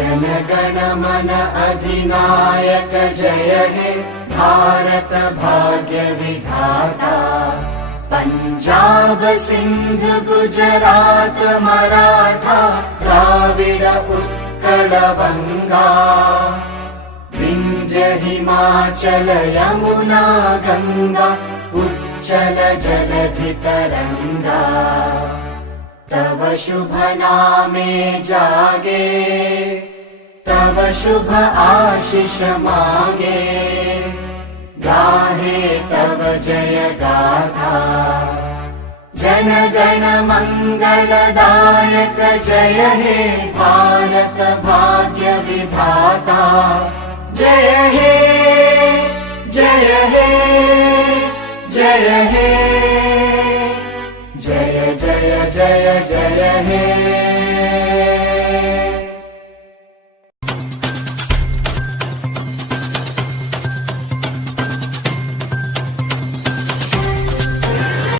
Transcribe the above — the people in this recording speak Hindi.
जनगण मन अधिनायक जय हे भारत भाग्य विधाता। पंजाब सिंध गुजरात मराठा द्राविड उत्कल बंगा। विंध्य हिमाचल यमुना गंगा उच्चल जलधि तरंगा। तव शुभ नामे जागे तव शुभ आशीष मागे। गाहे तव जय गाथा जनगण मंगलदायक जय हे भारत भाग्य विधाता। जय हे जय हे जय हे जय जय जय जय हे।